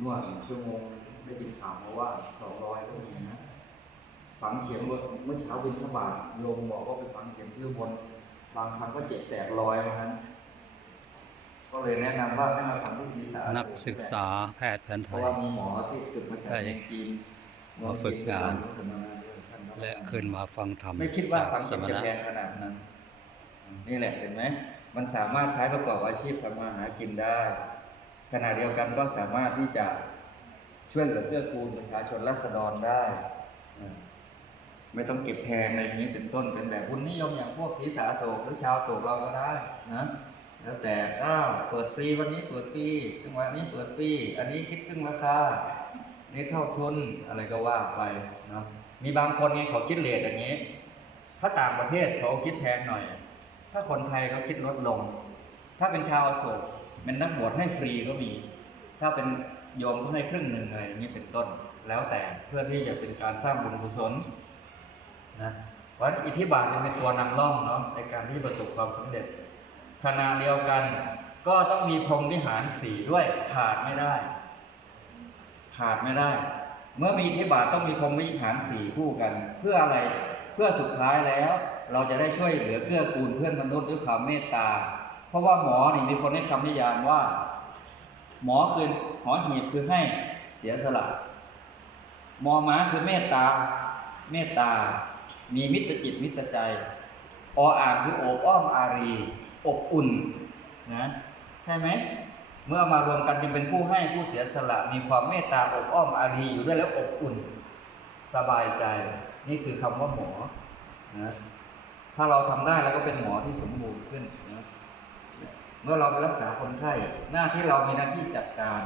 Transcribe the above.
นวดชั่วโมงได้ยินข่าวมาว่าสองร้อยก็มีนะฝังเข็มเมื่อเมื่อเช้าบินทบาทโยมบอกว่าไปฝังเข็มที่อุบนบางครั้งก็เจ็บแตกรอยมานั้นก็เลยแนะนำว่าให้มาทำที่ศีรษะนักศึกษาแพทย์แผนเพไทราะยว่ามีหมอที่ฝึกมาจากได้เมืองจีนมาฝึกงาน และขึ้นมาฟังธรรมไม่คิดว่าจากฝังสเข็มมจะณะแพงขนาดนั้น นี่แหละเห็นไหมมันสามารถใช้ประกอบอาชีพทำมาหากินได้ ขณะเดียวกันก็สามารถที่จะช่วยเหลือเกื้อกูลประชาชนรัษฎรได้ ไม่ต้องเก็บแพงอะไรอย่างนี้เป็นต้นเป็นแบบบุญนิยมอย่างพวกศีสาโศกหรือชาวโศกเราก็ได้นะแล้วแต่อ้าวเปิดฟรีวันนี้เปิดฟรีจังหวะนี้เปิดฟรีอันนี้คิดครึ่งราคานี่เท่าทุนอะไรก็ว่าไปนะมีบางคนไงเขาคิดเลทอย่างนี้ ถ้าต่างประเทศเขาคิดแพงหน่อย ถ้าคนไทยเขาคิดลดลง ถ้าเป็นชาวโศก เป็นนักบวชให้ฟรีก็มี ถ้าเป็นโยมก็ให้ครึ่งหนึ่งอะไรอย่างนี้เป็นต้น แล้วแต่เพื่อที่จะเป็นการสร้างบุญกุศลนะเพราะฉะนั้นอิทธิบาทจะเป็นตัวนำร่องเนาะในการที่ประสบความสำเร็จขณะเดียวกันก็ต้องมีพรหมวิหารสี่ด้วยขาดไม่ได้ ขาดไม่ได้ เมื่อมีอิทธิบาทต้องมีพรหมวิหารสี่คู่กัน เพื่ออะไรเพื่อสุดท้ายแล้ว เราจะได้ช่วยเหลือเกื้อกูลเพื่อนมนุษย์ด้วยความเมตตา เพราะว่าหมอนี่มีคนให้คำนิยามว่า หมอคือหมอหีบคือให้เสียสละหมอม้าคือเมตตา เมตตา มีมิตรจิตมิตรใจออ่างคือโอบอ้อมอารี อบอุ่นนะใช่ไหมเมื่อมารวมกันจึงเป็นผู้ให้ผู้เสียสละ มีความเมตตาอบอ้อมอารีอยู่ด้วยแล้วอบอุ่น สบายใจ นี่คือคำว่าหมอนะถ้าเราทำได้แล้วก็เป็นหมอที่สมบูรณ์ขึ้น เมื่อเราไปรักษาคนไข้หน้าที่เรามีหน้าที่จัดการ